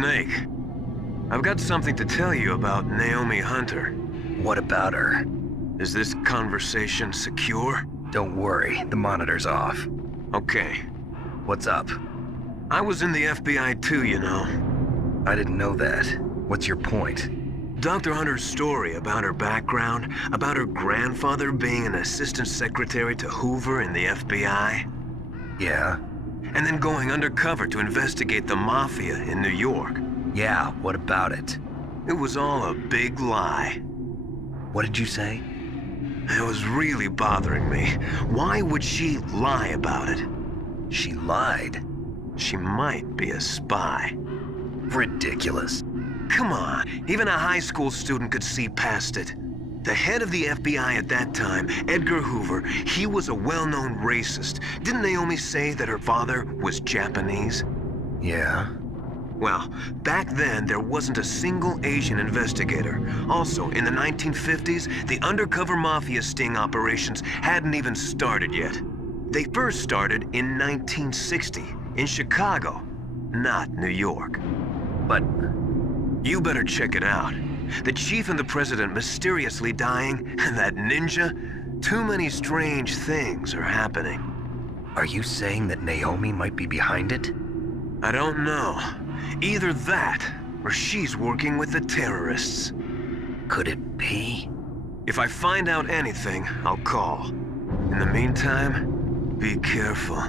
Snake. I've got something to tell you about Naomi Hunter. What about her? Is this conversation secure? Don't worry, the monitor's off. Okay. What's up? I was in the FBI too, you know. I didn't know that. What's your point? Dr. Hunter's story about her background, about her grandfather being an assistant secretary to Hoover in the FBI. Yeah? And then going undercover to investigate the Mafia in New York. Yeah, what about it? It was all a big lie. What did you say? It was really bothering me. Why would she lie about it? She lied? She might be a spy. Ridiculous. Come on, even a high school student could see past it. The head of the FBI at that time, Edgar Hoover, he was a well-known racist. Didn't Naomi say that her father was Japanese? Yeah? Well, back then, there wasn't a single Asian investigator. Also, in the 1950s, the undercover mafia sting operations hadn't even started yet. They first started in 1960, in Chicago, not New York. But... You better check it out. The chief and the president mysteriously dying, and that ninja, too many strange things are happening. Are you saying that Naomi might be behind it? I don't know. Either that, or she's working with the terrorists. Could it be? If I find out anything, I'll call. In the meantime, be careful.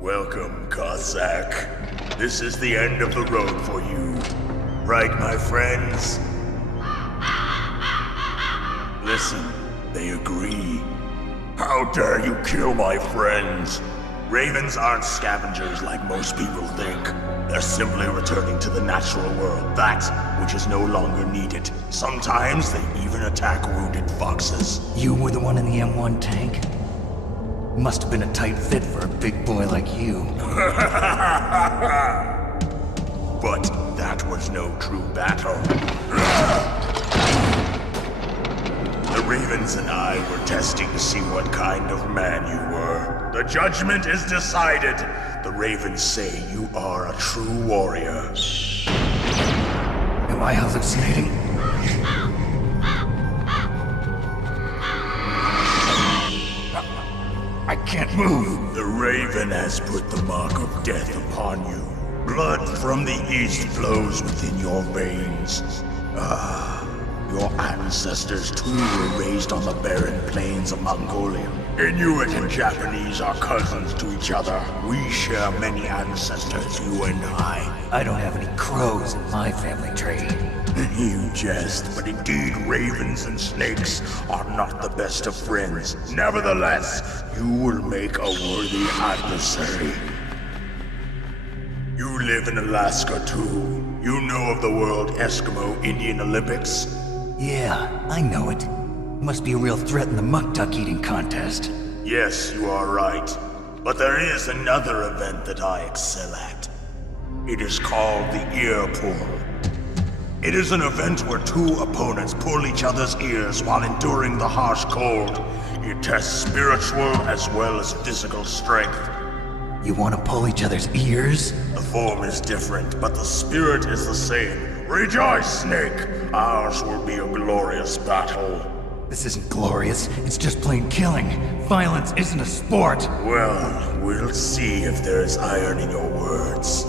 Welcome, Cossack. This is the end of the road for you. Right, my friends? Listen, they agree. How dare you kill my friends? Ravens aren't scavengers like most people think. They're simply returning to the natural world, that which is no longer needed. Sometimes they even attack wounded foxes. You were the one in the M1 tank? Must have been a tight fit for a big boy like you. But that was no true battle. The Ravens and I were testing to see what kind of man you were. The judgment is decided. The Ravens say you are a true warrior. Am I hallucinating? I can't move. The Raven has put the mark of death upon you. Blood from the east flows within your veins. Your ancestors too were raised on the barren plains of Mongolia. Inuit and Japanese are cousins to each other. We share many ancestors, you and I. I don't have any crows in my family tree. You jest, but indeed ravens and snakes are not the best of friends. Nevertheless, you will make a worthy adversary. You live in Alaska too. You know of the World Eskimo Indian Olympics? Yeah, I know it. Must be a real threat in the muck duck eating contest. Yes, you are right. But there is another event that I excel at. It is called the ear pull. It is an event where two opponents pull each other's ears while enduring the harsh cold. It tests spiritual as well as physical strength. You want to pull each other's ears? The form is different, but the spirit is the same. Rejoice, Snake! Ours will be a glorious battle. This isn't glorious, it's just plain killing. Violence isn't a sport. Well, we'll see if there's iron in your words.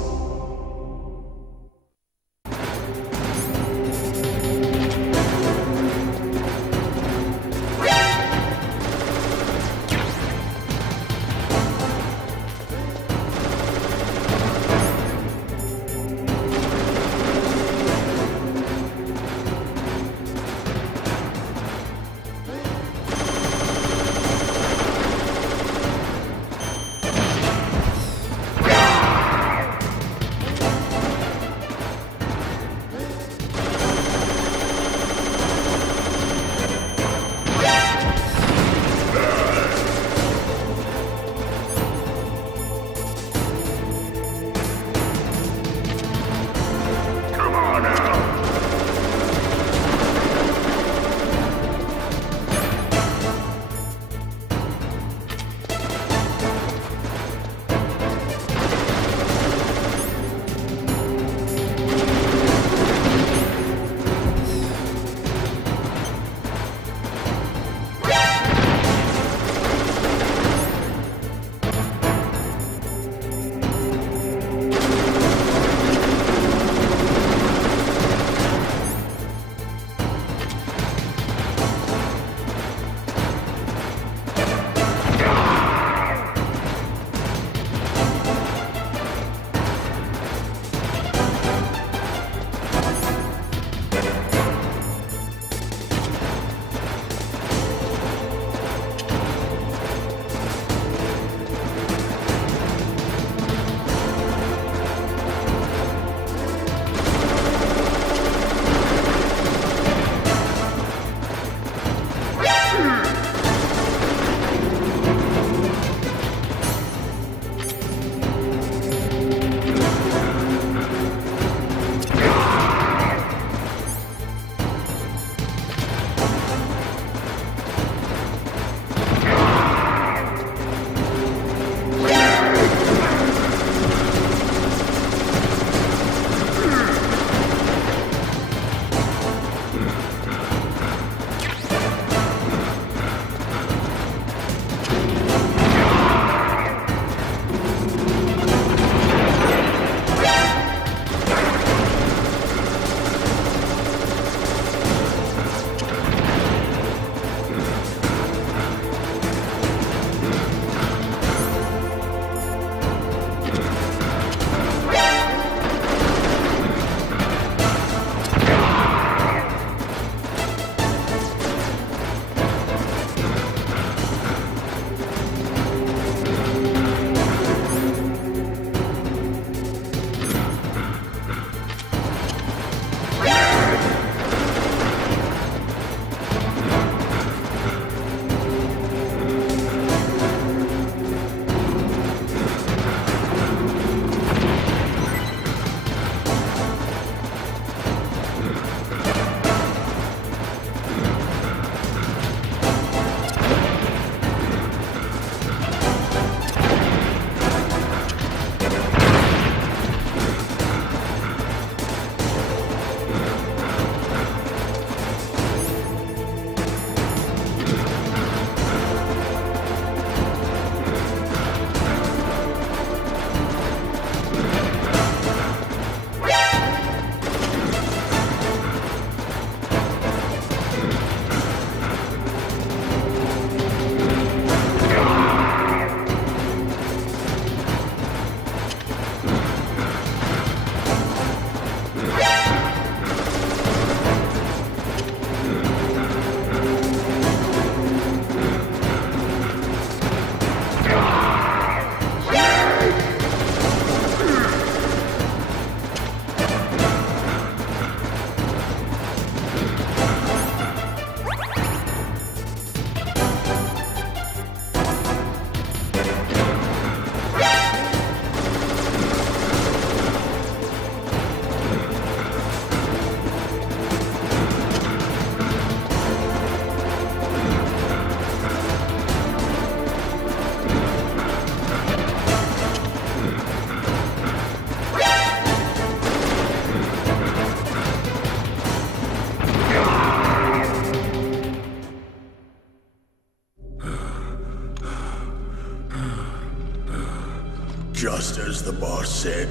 Just as the boss said,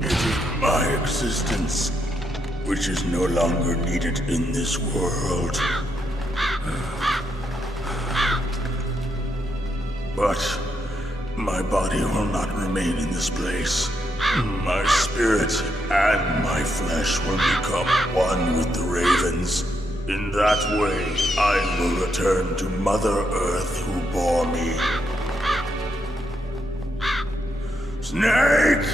it is my existence which is no longer needed in this world. But my body will not remain in this place. My spirit and my flesh will become one with the ravens. In that way, I will return to Mother Earth who bore me. Snake!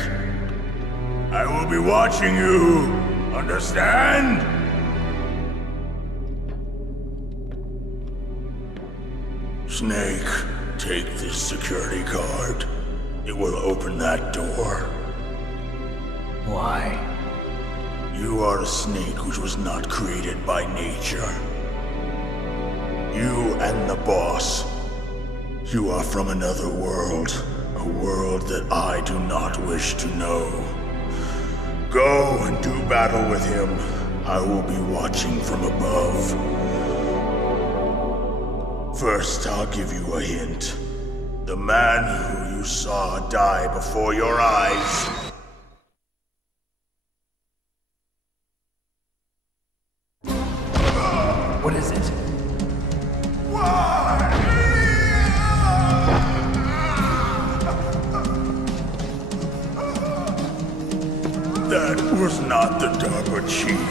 I will be watching you. Understand? Snake, take this security card. It will open that door. Why? You are a snake which was not created by nature. You and the boss. You are from another world. A world that I do not wish to know. Go and do battle with him. I will be watching from above. First, I'll give you a hint. The man who you saw die before your eyes. What is it? That was not the DARPA chief.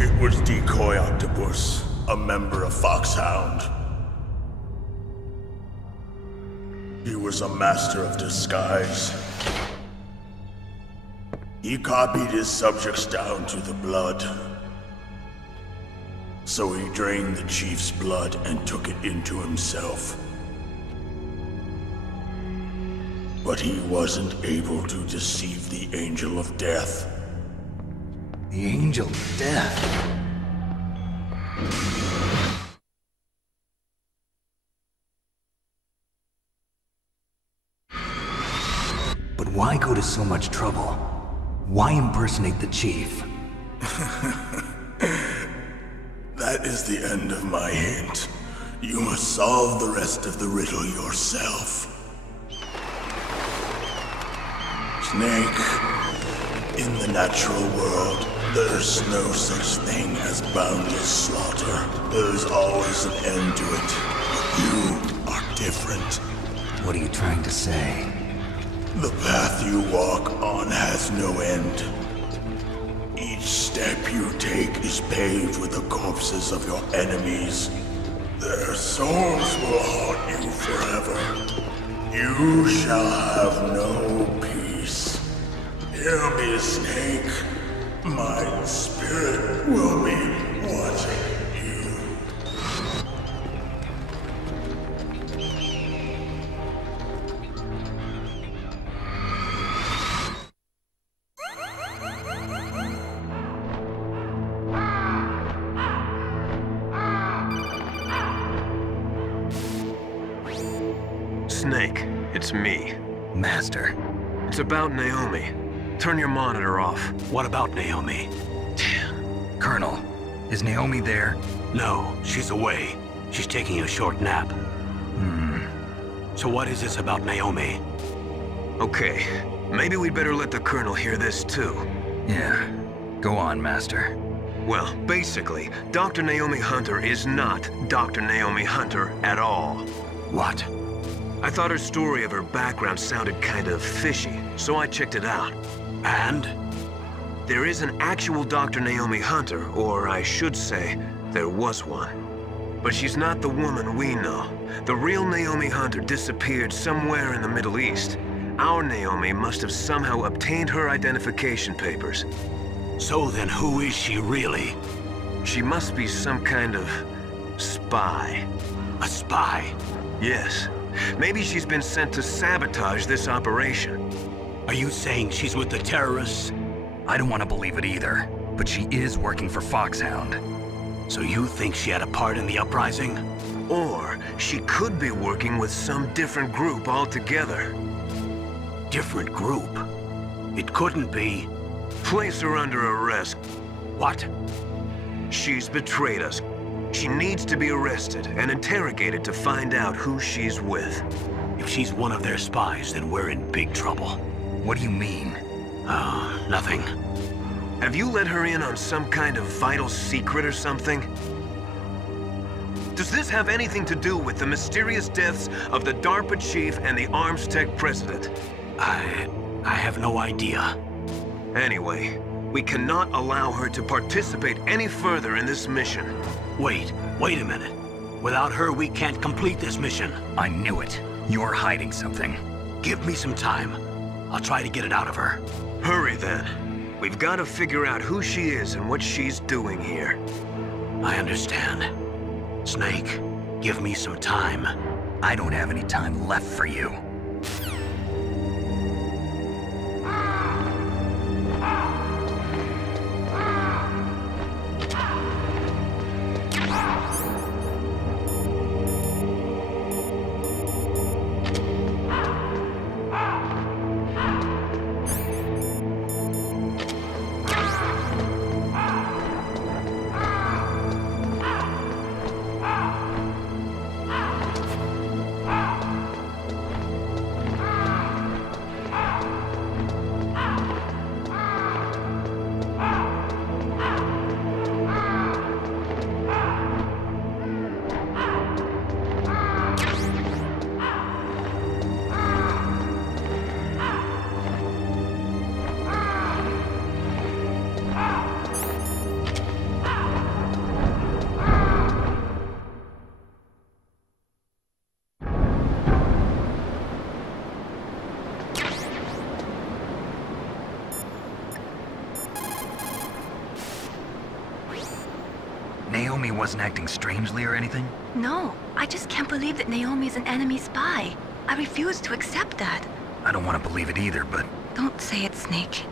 It was Decoy Octopus, a member of Foxhound. He was a master of disguise. He copied his subjects down to the blood. So he drained the chief's blood and took it into himself. But he wasn't able to deceive the Angel of Death. The Angel of Death? But why go to so much trouble? Why impersonate the chief? That is the end of my hint. You must solve the rest of the riddle yourself. Snake, in the natural world, there's no such thing as boundless slaughter. There's always an end to it. But you are different. What are you trying to say? The path you walk on has no end. Each step you take is paved with the corpses of your enemies. Their souls will haunt you forever. You shall have no peace. Hear me, Snake. My spirit will be watching you. Snake, it's me. Master. It's about Naomi. Turn your monitor off. What about Naomi? Colonel, is Naomi there? No, she's away. She's taking a short nap. So what is this about Naomi? Okay, maybe we'd better let the Colonel hear this too. Yeah. Go on, Master. Well, basically, Dr. Naomi Hunter is not Dr. Naomi Hunter at all. What? I thought her story of her background sounded kind of fishy, so I checked it out. And? There is an actual Dr. Naomi Hunter, or I should say, there was one. But she's not the woman we know. The real Naomi Hunter disappeared somewhere in the Middle East. Our Naomi must have somehow obtained her identification papers. So then who is she really? She must be some kind of spy. A spy? Yes. Maybe she's been sent to sabotage this operation. Are you saying she's with the terrorists? I don't want to believe it either, but she is working for Foxhound. So you think she had a part in the uprising? Or she could be working with some different group altogether. Different group? It couldn't be. Place her under arrest. What? She's betrayed us. She needs to be arrested and interrogated to find out who she's with. If she's one of their spies, then we're in big trouble. What do you mean? Oh, nothing. Have you let her in on some kind of vital secret or something? Does this have anything to do with the mysterious deaths of the DARPA chief and the Arms Tech president? I have no idea. Anyway, we cannot allow her to participate any further in this mission. Wait a minute. Without her, we can't complete this mission. I knew it. You're hiding something. Give me some time. I'll try to get it out of her. Hurry then. We've got to figure out who she is and what she's doing here. I understand. Snake, give me some time. I don't have any time left for you. Naomi wasn't acting strangely or anything? No, I just can't believe that Naomi's an enemy spy. I refuse to accept that. I don't want to believe it either, but... Don't say it, Snake.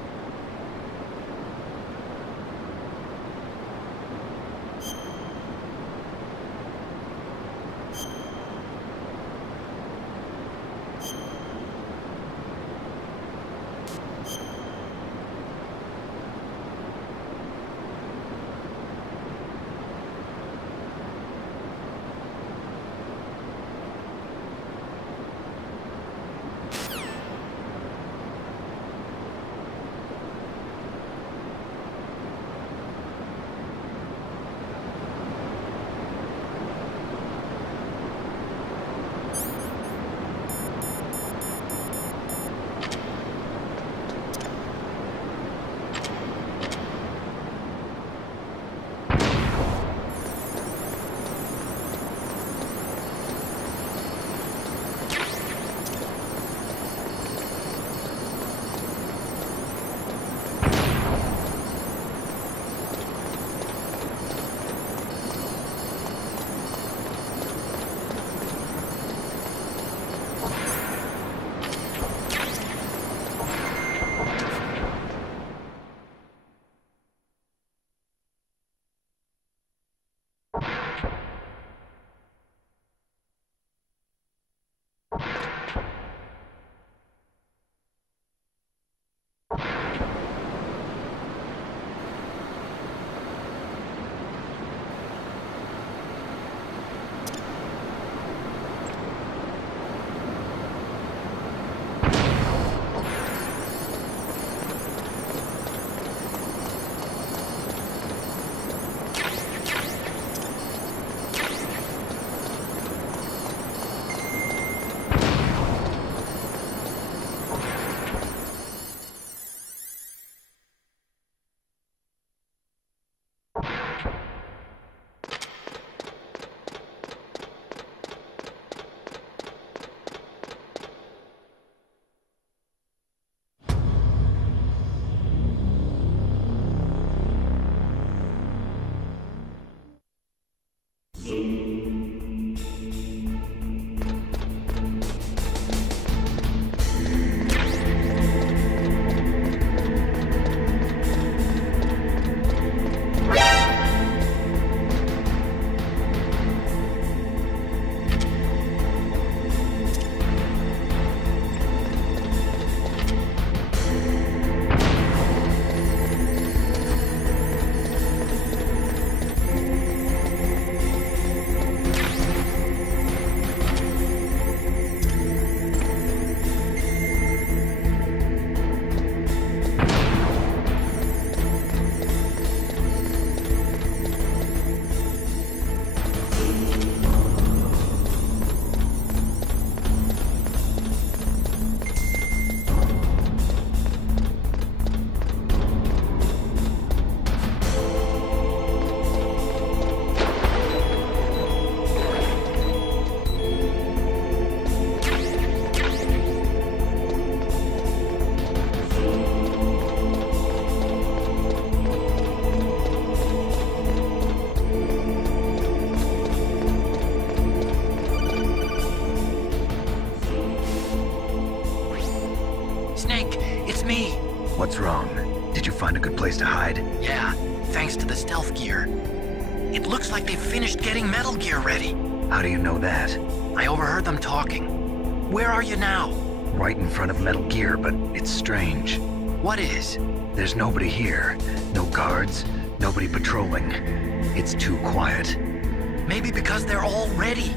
What's wrong? Did you find a good place to hide? Yeah, thanks to the stealth gear. It looks like they've finished getting Metal Gear ready. How do you know that? I overheard them talking. Where are you now? Right in front of Metal Gear, but it's strange. What is? There's nobody here. No guards, nobody patrolling. It's too quiet. Maybe because they're all ready.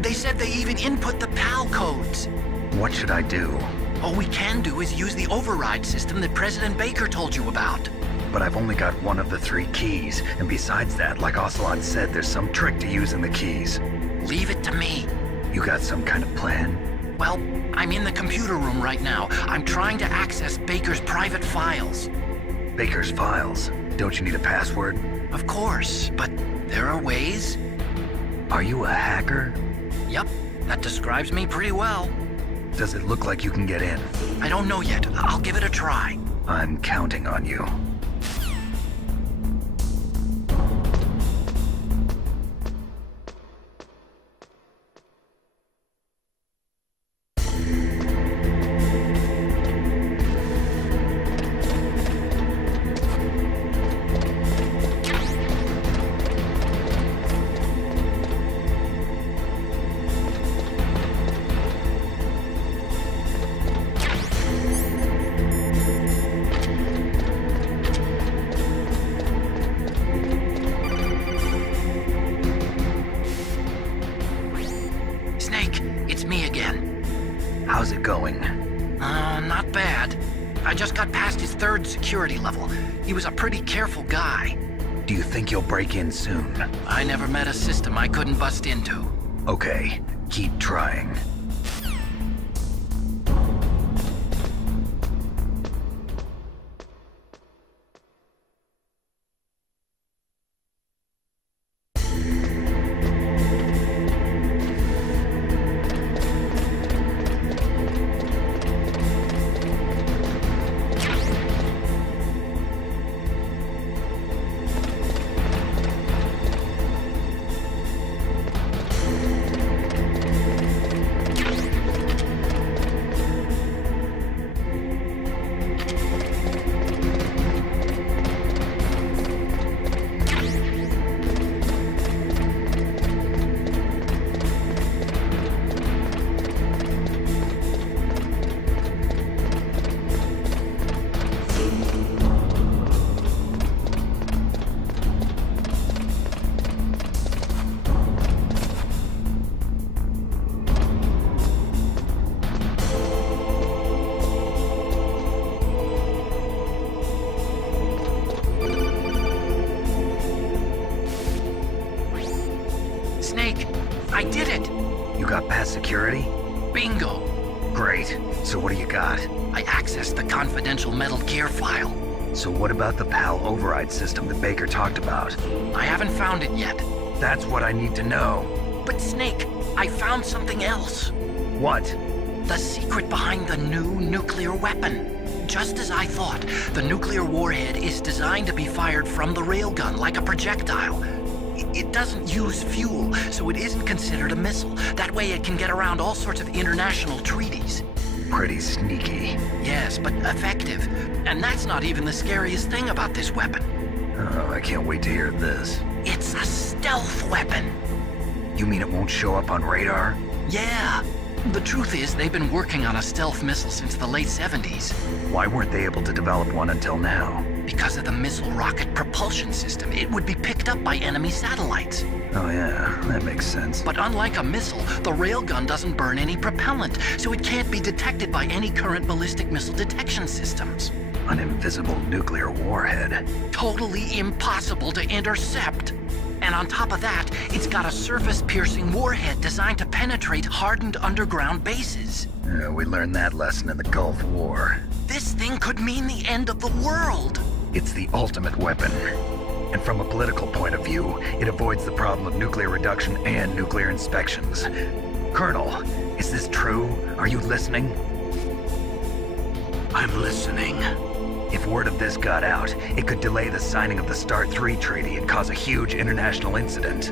They said they even input the PAL codes. What should I do? All we can do is use the override system that President Baker told you about. But I've only got one of the 3 keys, and besides that, like Ocelot said, there's some trick to using the keys. Leave it to me. You got some kind of plan? Well, I'm in the computer room right now. I'm trying to access Baker's private files. Baker's files? Don't you need a password? Of course, but there are ways. Are you a hacker? Yep, that describes me pretty well. Does it look like you can get in? I don't know yet. I'll give it a try. I'm counting on you. How's it going? Not bad. I just got past his 3rd security level. He was a pretty careful guy. Do you think you'll break in soon? I never met a system I couldn't bust into. Okay, keep trying. I did it! You got past security? Bingo! Great. So what do you got? I accessed the confidential Metal Gear file. So what about the PAL override system that Baker talked about? I haven't found it yet. That's what I need to know. But Snake, I found something else. What? The secret behind the new nuclear weapon. Just as I thought, the nuclear warhead is designed to be fired from the railgun like a projectile. It doesn't use fuel, so it isn't considered a missile. That way it can get around all sorts of international treaties. Pretty sneaky. Yes, but effective. And that's not even the scariest thing about this weapon. Oh, I can't wait to hear this. It's a stealth weapon. You mean it won't show up on radar? Yeah. The truth is, they've been working on a stealth missile since the late 70s. Why weren't they able to develop one until now? Because of the missile rocket propulsion system, it would be picked up by enemy satellites. Oh yeah, that makes sense. But unlike a missile, the railgun doesn't burn any propellant, so it can't be detected by any current ballistic missile detection systems. An invisible nuclear warhead. Totally impossible to intercept. And on top of that, it's got a surface-piercing warhead designed to penetrate hardened underground bases. We learned that lesson in the Gulf War. This thing could mean the end of the world. It's the ultimate weapon. And from a political point of view, it avoids the problem of nuclear reduction and nuclear inspections. Colonel, is this true? Are you listening? I'm listening. If word of this got out, it could delay the signing of the START 3 treaty and cause a huge international incident.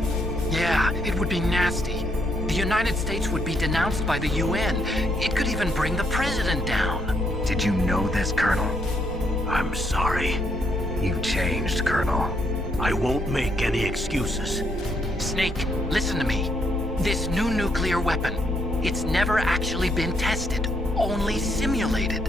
Yeah, it would be nasty. The United States would be denounced by the UN. It could even bring the president down. Did you know this, Colonel? I'm sorry. You've changed, Colonel. I won't make any excuses. Snake, listen to me. This new nuclear weapon, it's never actually been tested, only simulated.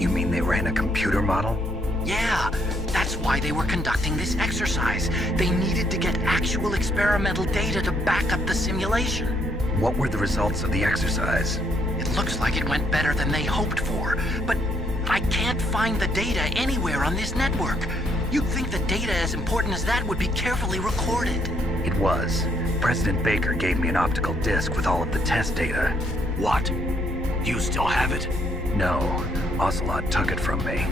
You mean they ran a computer model? Yeah, that's why they were conducting this exercise. They needed to get actual experimental data to back up the simulation. What were the results of the exercise? It looks like it went better than they hoped for, but I can't find the data anywhere on this network. You'd think the data as important as that would be carefully recorded. It was. President Baker gave me an optical disc with all of the test data. What? You still have it? No, Ocelot took it from me.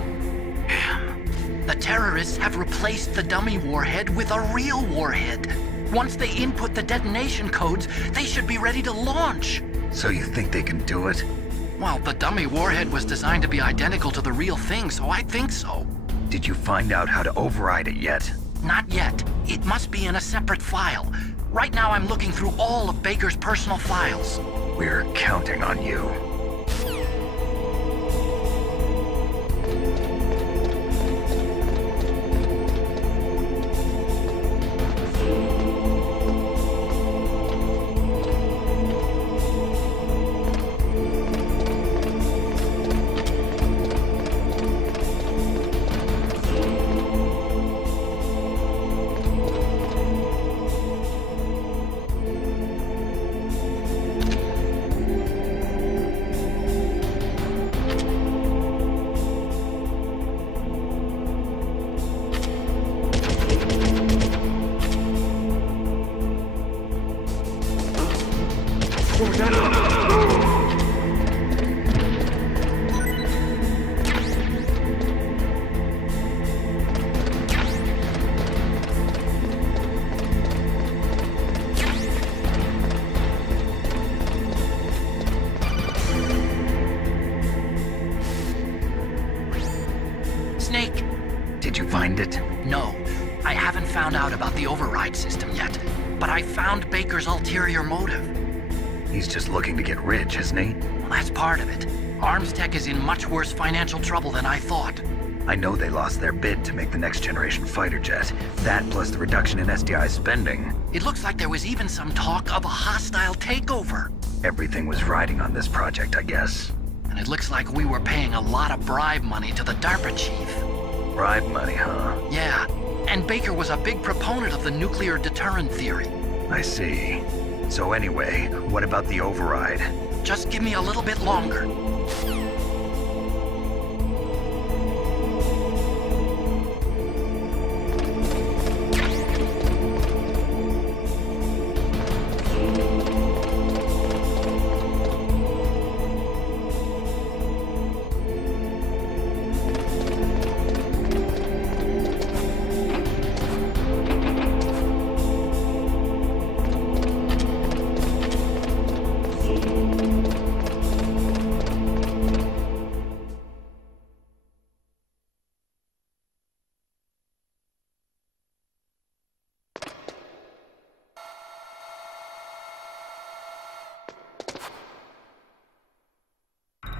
The terrorists have replaced the dummy warhead with a real warhead. Once they input the detonation codes, they should be ready to launch. So you think they can do it? Well, the dummy warhead was designed to be identical to the real thing, so I think so. Did you find out how to override it yet? Not yet. It must be in a separate file. Right now I'm looking through all of Baker's personal files. We're counting on you. Snake! Did you find it? No, I haven't found out about the override system yet, but I found Baker's ulterior motive. He's just looking to get rich, isn't he? Well, that's part of it. Arms Tech is in much worse financial trouble than I thought. I know they lost their bid to make the next generation fighter jet. That plus the reduction in SDI spending. It looks like there was even some talk of a hostile takeover. Everything was riding on this project, I guess. And it looks like we were paying a lot of bribe money to the DARPA chief. Bribe money, huh? Yeah, and Baker was a big proponent of the nuclear deterrent theory. I see. So anyway, what about the override? Just give me a little bit longer.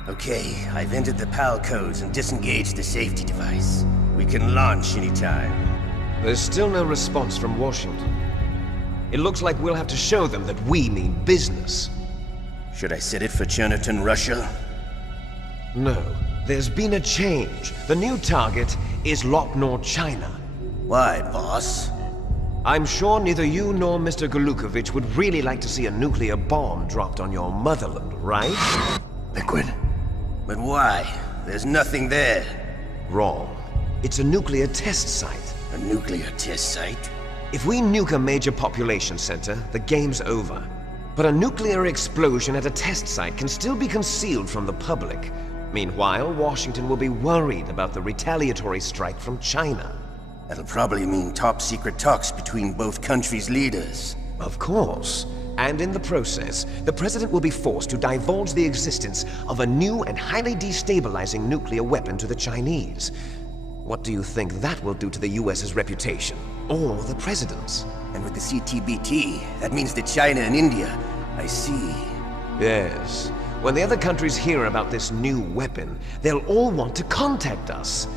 Okay, I've entered the PAL codes and disengaged the safety device. We can launch anytime. There's still no response from Washington. It looks like we'll have to show them that we mean business. Should I set it for Cherniton, Russia? No, there's been a change. The new target is Lopnor, China. Why, boss? I'm sure neither you nor Mr. Golukovich would really like to see a nuclear bomb dropped on your motherland, right? Liquid. But why? There's nothing there. Wrong. It's a nuclear test site. A nuclear test site? If we nuke a major population center, the game's over. But a nuclear explosion at a test site can still be concealed from the public. Meanwhile, Washington will be worried about the retaliatory strike from China. That'll probably mean top-secret talks between both countries' leaders. Of course. And in the process, the President will be forced to divulge the existence of a new and highly destabilizing nuclear weapon to the Chinese. What do you think that will do to the US's reputation? Or the President's? And with the CTBT, that means that China and India. I see. Yes. When the other countries hear about this new weapon, they'll all want to contact us.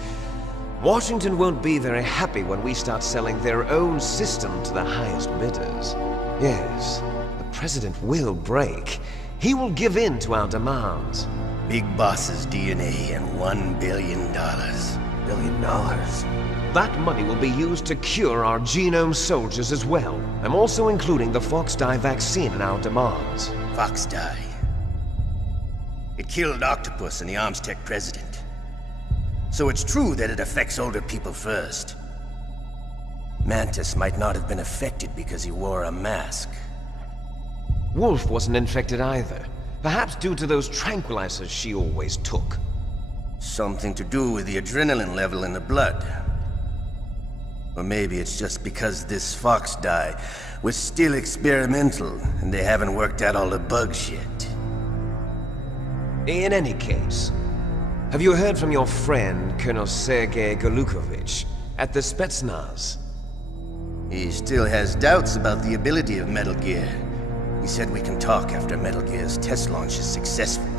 Washington won't be very happy when we start selling their own system to the highest bidders. Yes, the President will break. He will give in to our demands. Big Boss's DNA and $1 billion. $1 billion? That money will be used to cure our genome soldiers as well. I'm also including the Fox Dye vaccine in our demands. Fox Dye. It killed Octopus and the Armstech president. So it's true that it affects older people first. Mantis might not have been affected because he wore a mask. Wolf wasn't infected either. Perhaps due to those tranquilizers she always took. Something to do with the adrenaline level in the blood. Or maybe it's just because this Fox Dye was still experimental and they haven't worked out all the bugs yet. In any case, have you heard from your friend, Colonel Sergei Golukovich, at the Spetsnaz? He still has doubts about the ability of Metal Gear. He said we can talk after Metal Gear's test launch is successful.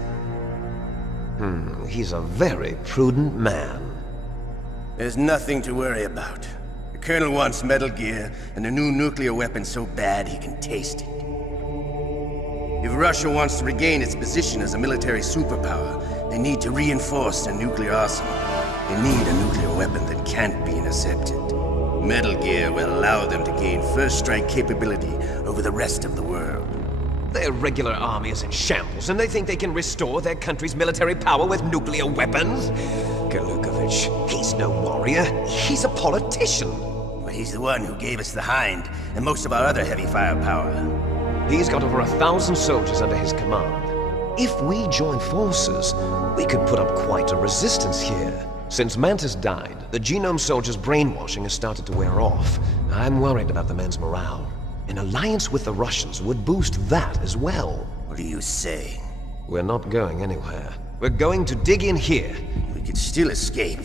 He's a very prudent man. There's nothing to worry about. The Colonel wants Metal Gear and a new nuclear weapon so bad he can taste it. If Russia wants to regain its position as a military superpower, they need to reinforce their nuclear arsenal. They need a nuclear weapon that can't be intercepted. Metal Gear will allow them to gain first strike capability over the rest of the world. Their regular army is in shambles, and they think they can restore their country's military power with nuclear weapons? Golukovich, he's no warrior. He's a politician. But he's the one who gave us the Hind and most of our other heavy firepower. He's got over 1,000 soldiers under his command. If we join forces, we could put up quite a resistance here. Since Mantis died, the genome soldiers' brainwashing has started to wear off. I'm worried about the men's morale. An alliance with the Russians would boost that as well. What are you saying? We're not going anywhere. We're going to dig in here. We could still escape.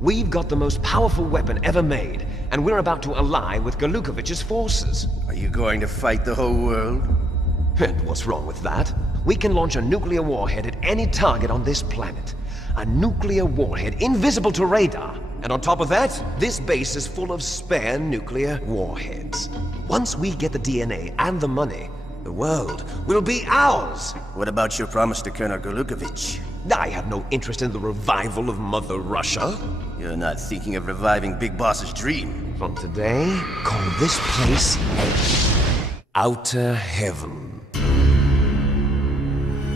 We've got the most powerful weapon ever made, and we're about to ally with Golukovich's forces. Are you going to fight the whole world? And what's wrong with that? We can launch a nuclear warhead at any target on this planet. A nuclear warhead invisible to radar. And on top of that, this base is full of spare nuclear warheads. Once we get the DNA and the money, the world will be ours! What about your promise to Colonel Golukovich? I have no interest in the revival of Mother Russia. You're not thinking of reviving Big Boss's dream. From today, call this place Outer Heaven.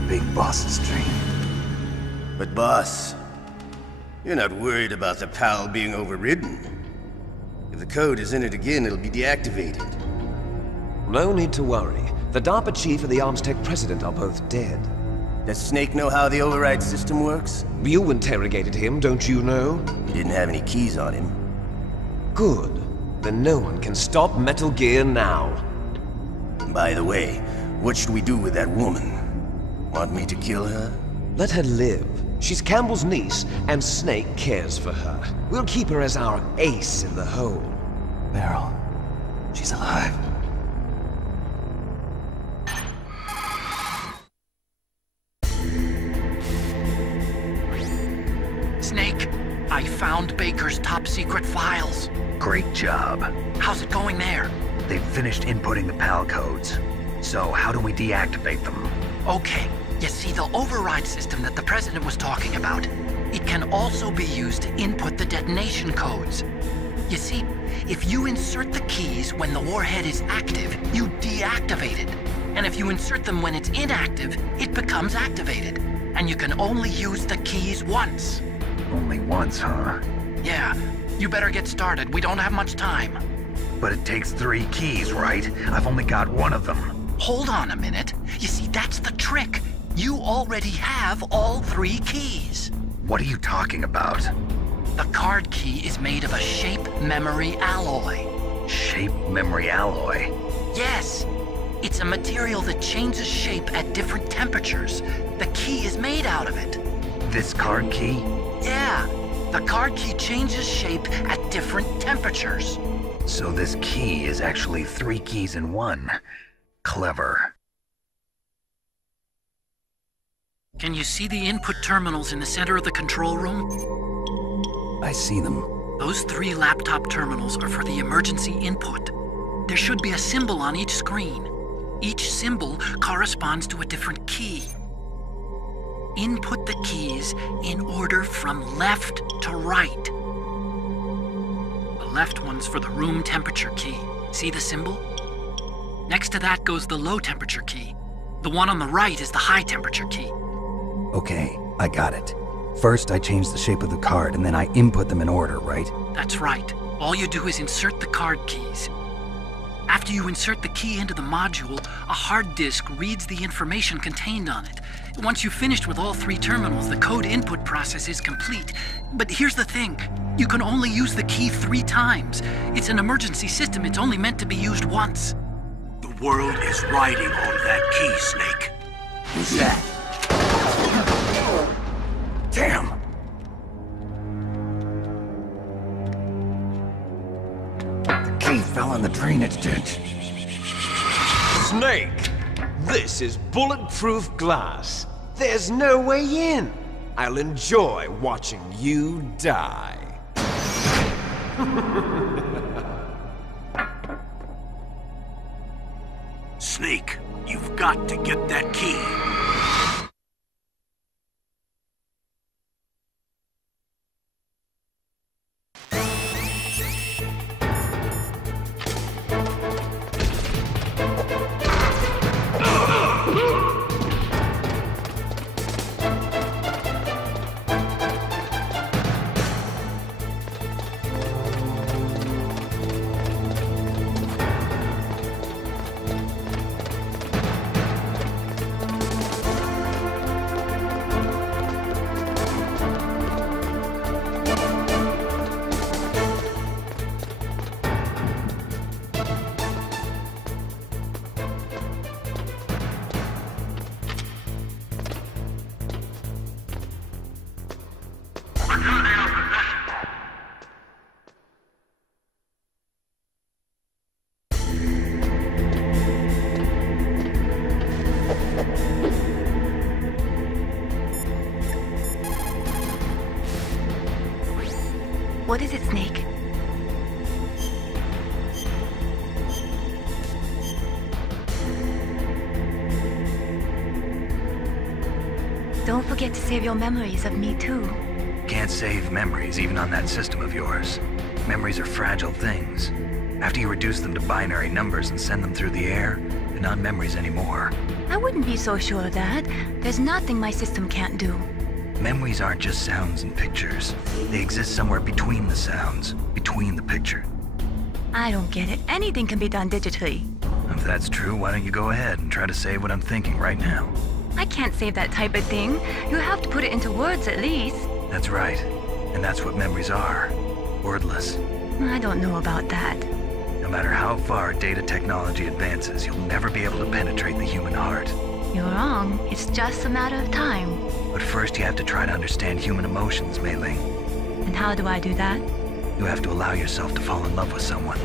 Big Boss's dream. But boss, you're not worried about the PAL being overridden. If the code is entered again, it'll be deactivated. No need to worry. The DARPA chief and the Armstech president are both dead. Does Snake know how the override system works? You interrogated him, don't you know? He didn't have any keys on him. Good. Then no one can stop Metal Gear now. By the way, what should we do with that woman? Want me to kill her? Let her live. She's Campbell's niece, and Snake cares for her. We'll keep her as our ace in the hole. Meryl, she's alive. Snake, I found Baker's top-secret files. Great job. How's it going there? They've finished inputting the PAL codes. So how do we deactivate them? Okay, you see the override system that the President was talking about? It can also be used to input the detonation codes. You see, if you insert the keys when the warhead is active, you deactivate it. And if you insert them when it's inactive, it becomes activated. And you can only use the keys once. Only once, huh? Yeah, you better get started. We don't have much time. But it takes 3 keys, right? I've only got 1 of them. Hold on a minute. You see, that's the trick. You already have all 3 keys. What are you talking about? The card key is made of a shape memory alloy. Shape memory alloy? Yes. It's a material that changes shape at different temperatures. The key is made out of it. This card key? Yeah. The card key changes shape at different temperatures. So this key is actually 3 keys in 1. Clever. Can you see the input terminals in the center of the control room? I see them. Those 3 laptop terminals are for the emergency input. There should be a symbol on each screen. Each symbol corresponds to a different key. Input the keys in order from left to right. The left one's for the room temperature key. See the symbol? Next to that goes the low temperature key. The one on the right is the high temperature key. Okay, I got it. First, I change the shape of the card, and then I input them in order, right? That's right. All you do is insert the card keys. After you insert the key into the module, a hard disk reads the information contained on it. Once you've finished with all 3 terminals, the code input process is complete. But here's the thing. You can only use the key 3 times. It's an emergency system. It's only meant to be used once. The world is riding on that key, Snake. Who's that? Damn! The key fell in the drainage ditch. Snake! This is bulletproof glass. There's no way in. I'll enjoy watching you die. Snake, you've got to get that key. What is it, Snake? Don't forget to save your memories of me, too. Can't save memories even on that system of yours. Memories are fragile things. After you reduce them to binary numbers and send them through the air, they're not memories anymore. I wouldn't be so sure of that. There's nothing my system can't do. Memories aren't just sounds and pictures. They exist somewhere between the sounds, between the picture. I don't get it. Anything can be done digitally. If that's true, why don't you go ahead and try to say what I'm thinking right now? I can't save that type of thing. You have to put it into words at least. That's right. And that's what memories are. Wordless. I don't know about that. No matter how far data technology advances, you'll never be able to penetrate the human heart. You're wrong. It's just a matter of time. But first you have to try to understand human emotions, Mei Ling. And how do I do that? You have to allow yourself to fall in love with someone.